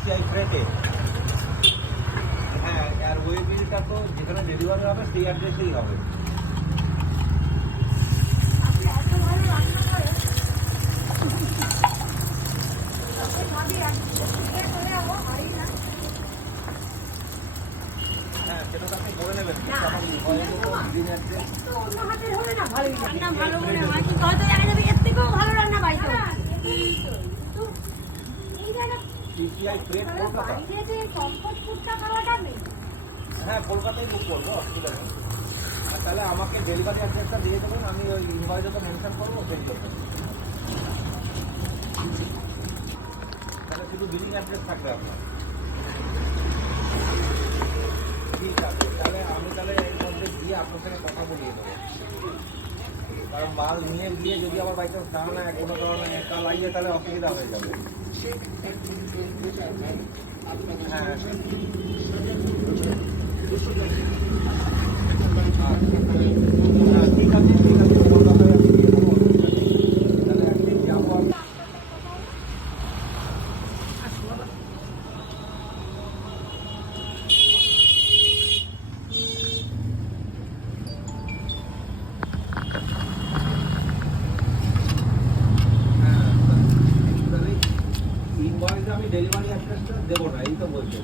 PCI ফ্রেটে। হ্যাঁ, আর ওই বিলটা তো যেখানে ডেলিভারি হবে সেই অ্যাড্রেসেই হবে। হ্যাঁ, সেটা তো আপনি করে নেবেন। PCI freight Kolkata. হ্যাঁ, কলকাতায় বুক করবো, অসুবিধা নেই। আর তাহলে আমাকে ডেলিভারি অ্যাড্রেসটা দিয়ে দেবেন, আমি ওই ইনভয়েসে তো মেনশন করবো, সেই জন্য। তাহলে শুধু বিলিং অ্যাড্রেস থাকবে আপনার। ঠিক আছে, তাহলে আমি এর মধ্যে গিয়ে আপনার সাথে কথা বলিয়ে দেবো। কারণ মাল নিয়ে গিয়ে যদি আমার বাই চান্স না নেয়, কোনো কারণে একা লাগিয়ে, তাহলে অসুবিধা হয়ে যাবে। হ্যাঁ, ঠিক আছে, তাহলে একদিন যাবো। ইনভয়েসে আমি ডেলিভারি অ্যাড্রেসটা দেবো না, এই তো বলছি।